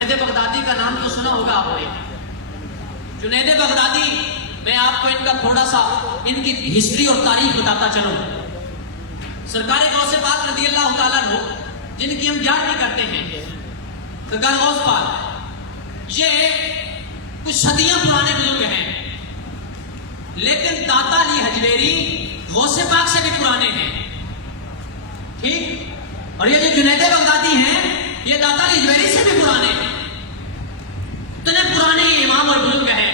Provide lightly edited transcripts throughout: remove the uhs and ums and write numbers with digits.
Junaid Baghdadi का नाम तो सुना होगा आपने। जुनैद बगदादी, मैं आपको इनका थोड़ा सा इनकी हिस्ट्री और तारीख बताता चलूं। सरकार गौस पाक रज़ी अल्लाह ताला अन्हु, जिनकी हम याद भी करते हैं, सरकार गौस पाक ये कुछ सदियां पुराने बुजुर्ग हैं, लेकिन दाता अली हजवेरी गौस पाक से भी पुराने हैं। ठीक, और ये जो जुनैद बगदादी हैं, ये दाता अली हजवेरी से भी पुराने हैं। इतने पुराने इमाम और बुजुर्ग हैं।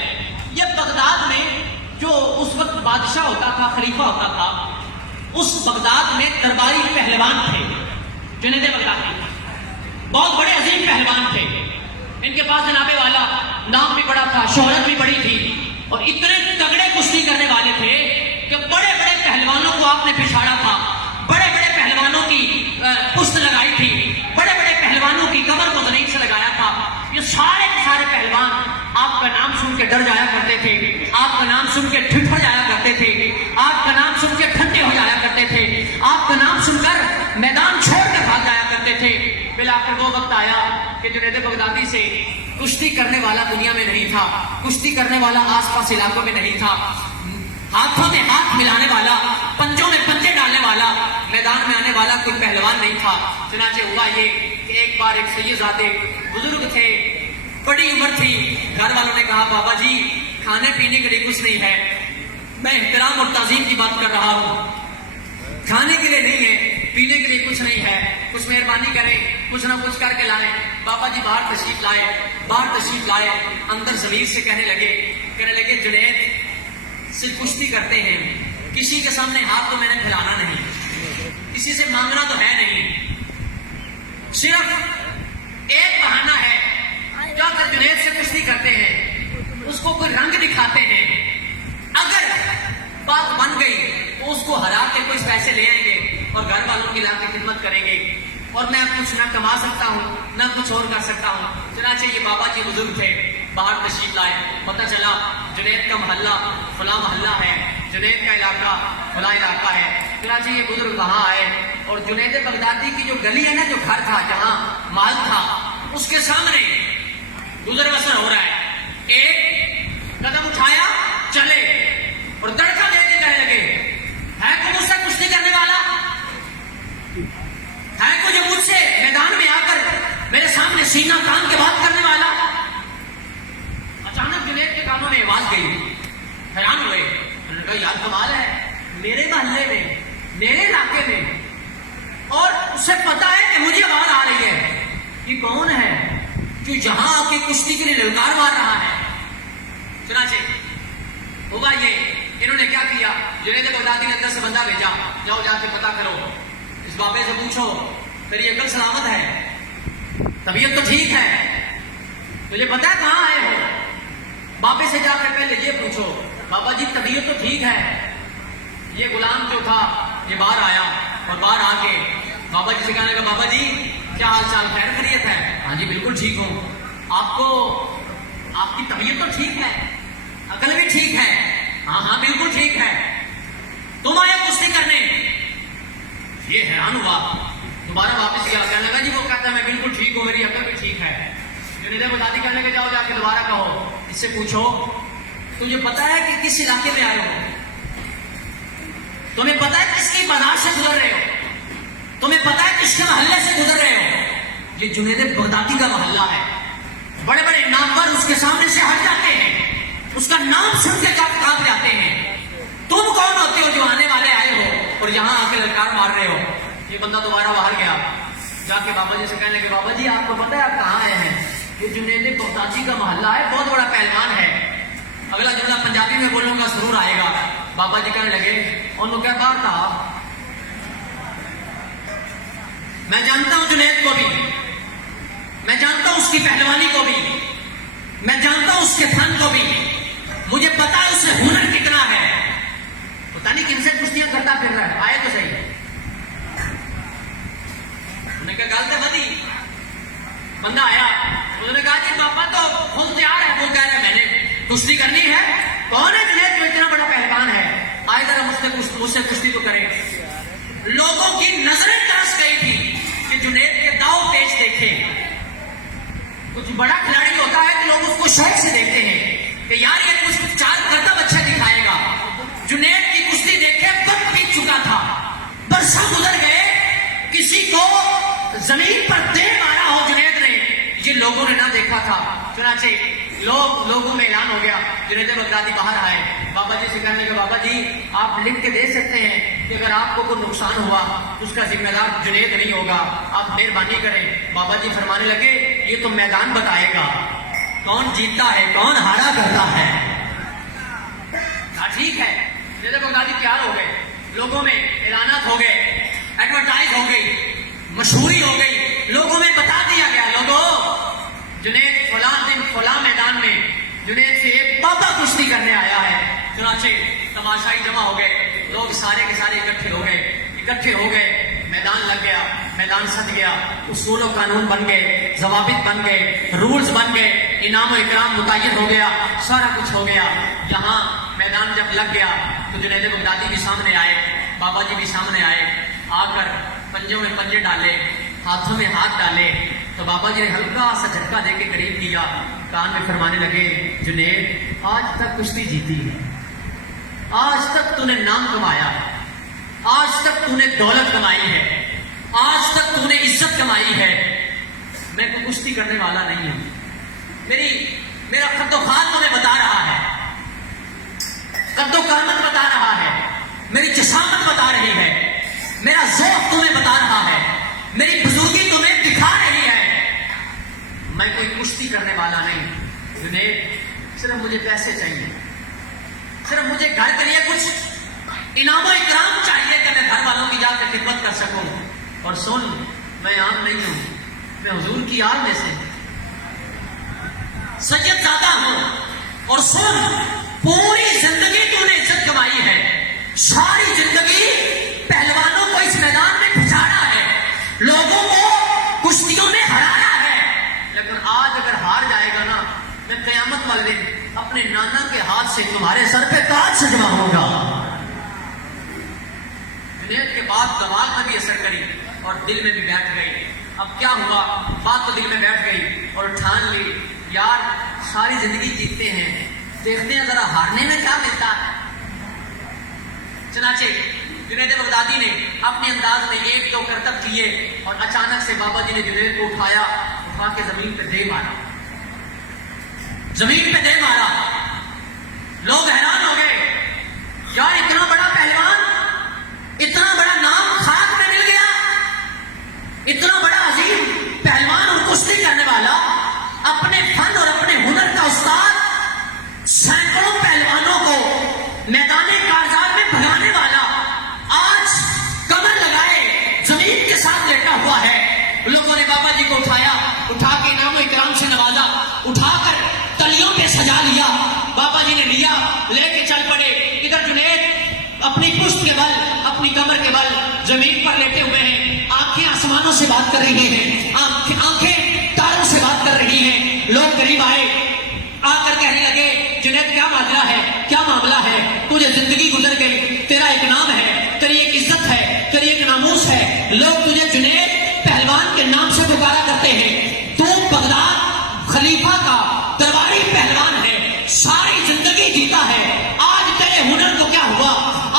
ये बगदाद में जो उस वक्त बादशाह होता था, खलीफा होता था, उस बगदाद में दरबारी पहलवान थे जुनैद बगदादी, बहुत बड़े अजीम पहलवान थे। इनके पास जनाबे वाला नाम भी बड़ा था, शोहरत भी बड़ी थी, और इतने तगड़े कुश्ती करने वाले थे कि बड़े बड़े पहलवानों को आपने पिछाड़ा था, बड़े बड़े पहलवानों की पुश्त लगाई थी, बड़े बड़े पहलवानों की कमर को जमीन से लगाया था। ये सारे के सारे पहलवान आपका नाम सुन के डर जाया करते थे, आपका नाम सुन के ठिठुर जाया करते थे, आपका नाम सुन के ठंडे हो जाया करते थे, आपका नाम सुनकर मैदान छोड़ कर भाग जाया करते थे। बिलाकर वो वक्त आया कि जुनैद बगदादी से कुश्ती करने वाला दुनिया में नहीं था, कुश्ती करने वाला आसपास इलाकों में नहीं था, हाथों में हाथ मिलाने वाला, पंजों में पंजे डालने वाला, मैदान में आने वाला कोई पहलवान नहीं था। चुनाचे हुआ ये कि एक बार एक सैयदजादे बुजुर्ग थे, बड़ी उम्र थी, घर वालों ने कहा बाबा जी खाने पीने के लिए कुछ नहीं है, मैं एहतराम और ताजीम की बात कर रहा हूँ, खाने के लिए नहीं है, पीने के लिए कुछ नहीं है, कुछ मेहरबानी करें, कुछ ना कुछ करके लाए। बाबा जी बाहर तशरीफ लाए, अंदर जमीर से कहने लगे जुनैद सिर्फ कुश्ती करते हैं, किसी के सामने हाथ तो मैंने फैलाना नहीं, किसी से मांगना तो है नहीं, सिर्फ एक बहाना है, जो अगर जुनैद से कुश्ती करते हैं उसको कोई रंग दिखाते हैं, अगर बात बन गई तो उसको हरा के कुछ पैसे ले आएंगे और घर वालों की लाके खिदमत करेंगे, और मैं कुछ ना कमा सकता हूँ ना कुछ और कर सकता हूँ। चुनाचे ये बाबा जी बुजुर्ग थे, बाहर तशरीफ लाए, पता चला जुनैद का मोहल्ला फला मोहल्ला है, जुनैद का इलाका फला इलाका है। चुनाचे ये बुजुर्ग वहां आए और जुनैद बगदादी की जो गली है ना, जो घर था, जहां माल था, उसके सामने गुजर बसर हो रहा है। एक कदम उठाया, चले और दड़का दे के कहने लगे, है कोई मुझसे कुश्ती करने वाला? है कोई जो मुझसे मैदान में आकर मेरे सामने सीना तान के बात करने वाला? अचानक जुनैद के कानों में आवाज गई, हैरान हुए, उन्होंने कहा यार कमाल है, मेरे मोहल्ले में, मेरे इलाके में, और उसे पता है कि मुझे आवाज आ रही है, कि कौन है जो जहां आके कुश्ती के लिए ललकार मार रहा है। सुनाचे हुआ ये, इन्होंने क्या किया, जुनैद बगदादी ने अंदर से बंदा भेजा, जाओ जाके पता करो, इस बाबे से पूछो तेरी अकल सलामत है, तबीयत तो ठीक है, तुझे पता है कहां आए हो? बाबे से जाकर पहले ये पूछो, बाबा जी तबीयत तो ठीक है? ये गुलाम जो था ये बाहर आया और बाहर आके बाबा जी से कहने लगा, बाबा जी क्या हाल चाल, खैर खैरियत है? हाँ जी बिल्कुल ठीक हूँ। आपको आपकी तबीयत तो ठीक है, अकल भी ठीक है? हाँ हाँ बिल्कुल ठीक है। तुम आए कुश्ती करने? ये हैरान हुआ, दोबारा वापस गया, कहने लगा जी वो कहता है मैं बिल्कुल ठीक हूँ, मेरी अकल भी ठीक है। जुनैद बगदादी कहने लगे जाओ जाके दोबारा कहो, इससे पूछो तुझे पता है कि किस इलाके में आए हो, तुम्हें पता है किसकी बाजार से गुजर रहे हो, तुम्हें पता है किसके मोहल्ले से गुजर रहे हो? ये जुनैद बगदादी का मोहल्ला है, बड़े बड़े नामवर उसके सामने से हट जाते हैं, उसका नाम सुन के कांप जाते हैं। तुम कौन होते हो जो आने वाले आए हो और यहाँ आके ललकार मार रहे हो? ये बंदा दोबारा बाहर गया, जाके बाबा जी से कहने लगे, बाबा जी आपको पता है आप कहाँ आए हैं? ये जुनैद बगदादी का मोहल्ला है, बहुत बड़ा पहलवान है। अगला जुमला पंजाबी में बोलूंगा जरूर आएगा। बाबा जी कहने लगे, उन्होंने क्या बात था, मैं जानता हूं जुनैद को भी, मैं जानता हूं उसकी पहलवानी को भी, मैं जानता हूं उसके फन को भी, मुझे पता है उससे हुनर कितना है, पता नहीं किनसे कुश्तियां करता फिर रहा है। आए तो सही, उन्होंने कहा गलत है बदी। बंदा आया, उन्होंने कहा जी पापा तो खुद तैयार है, वो कह रहे मैंने कुश्ती करनी है। कौन है जुनैद जो इतना बड़ा पहलवान है, आए जरा मुझसे कुश्ती तो करे। लोगों की नजरें तरस गई थी कि जुनैद के दाव पेच देखे, कुछ बड़ा खिलाड़ी होता है तो लोग उसको शौक से देखते हैं कि यार ये कुछ चार करतब अच्छा दिखाएगा। जुनैद की कुश्ती देखे वक्त बीत चुका था, बरसा गुजर गए, किसी को जमीन पर दे मारा हो जुनैद ने, ये लोगों ने ना देखा था। चुनाचे लोगों में ऐलान हो गया, जुनैद बगदादी बाहर आए, बाबा जी से कहने के बाबा जी आप लिख के दे सकते हैं कि अगर आपको कोई नुकसान हुआ तो उसका जिम्मेदार जुनैद नहीं होगा, आप मेहरबानी करें। बाबा जी फरमाने लगे ये तो मैदान बताएगा कौन जीतता है कौन हारा करता है। ठीक है, जुनैद बगदादी तैयार हो गए, लोगों में ऐलानात हो गए, एडवर्टाइज हो गई, मशहूरी हो गई, लोगों में बता दिया गया लोगों जुनैद फलां दिन फलां मैदान में जुनैद से एक बाबा कुश्ती करने आया है। चुनाचे तमाशाई जमा हो गए, लोग सारे के सारे इकट्ठे हो गए, मैदान लग गया, मैदान सज गया, उसूल और कानून बन गए, जवाबित बन गए, रूल्स बन गए, इनाम और इकराम मुतय्यन हो गया, सारा कुछ हो गया। यहाँ मैदान जब लग गया तो जुनैद बगदादी भी सामने आए, बाबा जी भी सामने आए, आकर पंजों में पंजे डाले, हाथों में हाथ डाले, तो बाबा जी ने हल्का सा झटका दे के करीब किया, कान में फरमाने लगे जुनैद आज तक कुश्ती जीती है, आज तक तूने नाम कमाया, आज तक तूने दौलत कमाई है, आज तक तूने इज्जत कमाई है, मैं कोई कुश्ती करने वाला नहीं हूं। मेरा कद्दोखान तुम्हें बता रहा है, कद्दोकामत बता रहा है, मेरी जसामत बता रही है, मेरा ज़ौक़ तुम्हें बता रहा है, मेरी बुजुर्गी तुम्हें दिखा रही है, मैं कोई कुश्ती करने वाला नहीं। जुनैद सिर्फ मुझे पैसे चाहिए, सिर्फ मुझे घर के लिए कुछ इनाम और इकराम चाहिए कि मैं घर वालों की जाकर खिदमत कर सकूं। और सुन, मैं आम नहीं हूं, मैं हुजूर की आल में से सैयदजादा हूं। और सुन, पूरी जिंदगी तूने इज्जत कमाई है, सारी जिंदगी पहलवानों को इस मैदान में भिजाड़ा है, लोगों को कुश्तियों में हराया है, लेकिन आज अगर हार जाएगा ना, मैं क़यामत वाले दिन अपने नाना के हाथ से तुम्हारे सर पे ताज सजवाऊंगा। जुनैद के बाद दमाग में भी असर करी और दिल में भी बैठ गई। अब क्या हुआ, बात तो दिल में बैठ गई और ठान ली यार सारी जिंदगी जीतते हैं, देखते हैं जरा हारने में क्या मिलता है। चनाचे जुनैद बगदादी ने अपने अंदाज में एक दो करतब किए और अचानक से बाबा जी ने जुनैद को उठा के जमीन पे दे मारा, जमीन पे दे मारा। लोग हैरान हो गए, यार इतना बड़ा पहलवान, इतना बड़ा नाम खाक में मिल गया, इतना बड़ा अजीम पहलवान और कुश्ती करने वाला, अपने फन और अपने हुनर का उस्ताद, सैकड़ों पहलवानों को मैदाने कारजार में भगाने वाला, आज कमर लगाए जमीन के साथ लेटा हुआ है। लोगों ने बाबा जी को उठा के इनाम इकराम से नवाजा, उठाकर तलियों पे सजा लिया, बाबा जी ने लिया, लेके चल पड़े। इधर जुनैद अपनी पुश्त के बल, अपनी कमर के बल जमीन पर लेटे हुए हैं, आंखें आसमानों से बात कर रही हैं, आंखें तारों से बात कर रही हैं। लोग करीब आए, आकर कहने लगे जुनैद क्या माजरा है, क्या मामला है, तुझे जिंदगी गुजर गई, तेरा एक नाम है, तेरी एक इज्जत है, तेरी एक नामूस है, लोग तुझे जुनैद पहलवान के नाम से पुकारा करते हैं, तू बगदाद खलीफा का दरबारी पहलवान है, सारी जिंदगी जीता है, आज तेरे हुनर को क्या हुआ,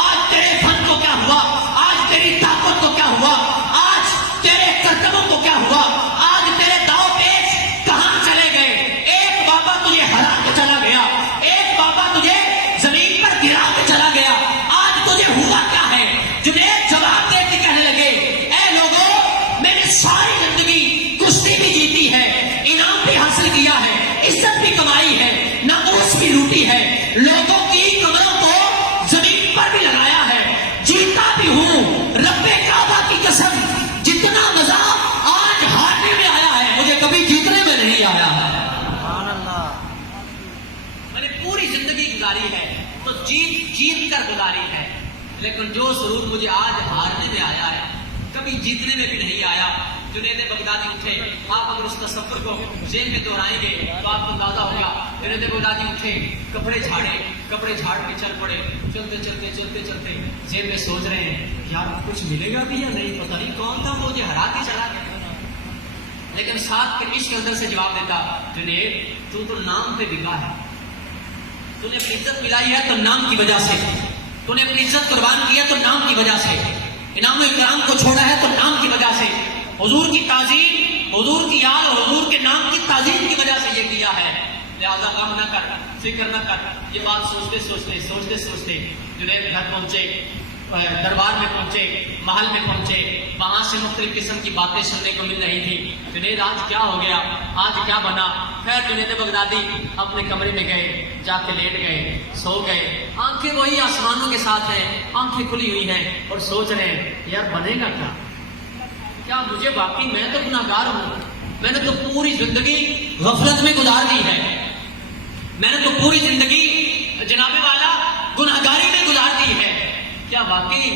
आज तेरे फन को क्या हुआ, आज तेरी ताकत को क्या हुआ, आज तेरे कर्तव्यों को क्या हुआ, आज तेरे दाव पेच कहां चले गए। एक बाबा तुझे हरा के चला गया, एक बाबा तुझे जमीन पर गिरा के चला गया, आज तुझे हुआ क्या है। जुनैद जवाब दे के कहने लगे, ऐ लोगों, मैंने सारी जिंदगी कुश्ती भी जीती है, इनाम भी हासिल किया है, इज्जत भी कमाई है, नामूस भी लूटी है, लोगों की कमरों को जमीन पर भी लगाया है, जीता भी हूं, रब्बे काबा की कसम, जितना मजा आज हारने में आया है मुझे कभी जीतने में नहीं आया है। मैंने पूरी जिंदगी गुजारी है तो जीत कर गुजारी है, लेकिन जो सुरूर मुझे आज हारने में आया है कभी जीतने में भी नहीं आया। जुनैद बगदादी उठे, आप अगर उस तसव्वुर को जेल में दोहराएंगे तो आपको अंदाजा होगा। जुनैद बगदादी उठे, कपड़े झाड़ के चल पड़े, चलते चलते जेल में सोच रहे हैं यार कुछ मिलेगा भी या नहीं, पता नहीं कौन था मुझे हरा के चला गया। لیکن ساتھ کے عشق کے اندر سے جواب دیتا، جنید تو نام پہ بکا ہے، تو نے اپنی عزت ملائی ہے تو نام کی وجہ سے، تو نے اپنی عزت قربان کی ہے تو نام کی وجہ سے، انعام و اکرام کو چھوڑا ہے تو نام کی وجہ سے، حضور کی تعظیم، حضور کی یاد اور حضور کے نام کی تعظیم کی وجہ سے یہ کیا ہے، لہذا غم نہ کر، فکر نہ کر۔ یہ بات سوچتے سوچتے جنید گھر پہنچے، دربار میں پہنچے، محل میں پہنچے، وہاں سے مختلف قسم کی باتیں سننے کو مل رہی تھی۔ جنید آج کیا ہو گیا، آج کیا بنا؟ خیر جنید بغدادی اپنے کمرے میں گئے، جا کے لیٹ گئے، سو گئے، آنکھیں وہی آسمانوں کے ساتھ ہیں، آنکھیں کھلی ہوئی ہیں اور سوچ رہے ہیں یار بنے گا کیا مجھے واقعی، میں تو گناہگار ہوں، میں نے تو پوری زندگی غفلت میں گزار دی ہے، میں نے تو پوری زندگی جناب والا گناہگاری میں گزار دی ہے، کیا واقعی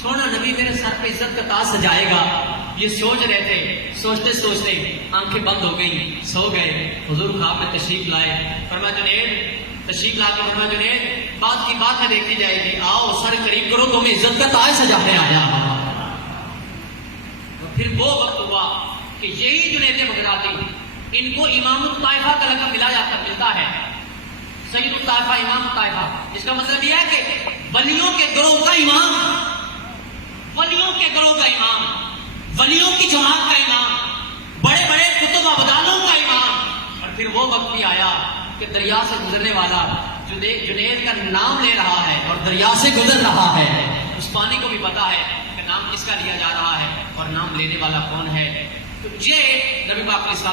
سونا نبی میرے سر پہ عزت کا تاج سجائے گا؟ یہ سوچ رہے تھے، سوچتے آنکھیں بند ہو گئی، سو گئے۔ حضور خواب میں تشریف لائے، فرمایا جنید تشریف لا کے فرمایا جنید بات کی بات ہے دیکھی جائے گی، آؤ سر قریب کرو، تمہیں عزت کا تاج سجانے آیا۔ پھر وہ وقت ہوا کہ یہی جنید بغدادی، ان کو امام الطائفہ کا لقب ملتا ہے، سید الطائفہ، امام الطائفہ، اس کا مطلب یہ ہے کہ ولیوں کے گروہ کا امام، ولیوں کے گروہ کا امام، ولیوں کی جماعت کا امام، بڑے بڑے کتب ابدالوں کا امام۔ اور پھر وہ وقت بھی آیا کہ دریا سے گزرنے والا جنید کا نام لے رہا ہے اور دریا سے گزر رہا ہے، اس پانی کو بھی پتا ہے کہ نام کس کا لیا جا رہا ہے اور نام لینے والا کون ہے۔ تو یہ نبی پاک علیہ السلام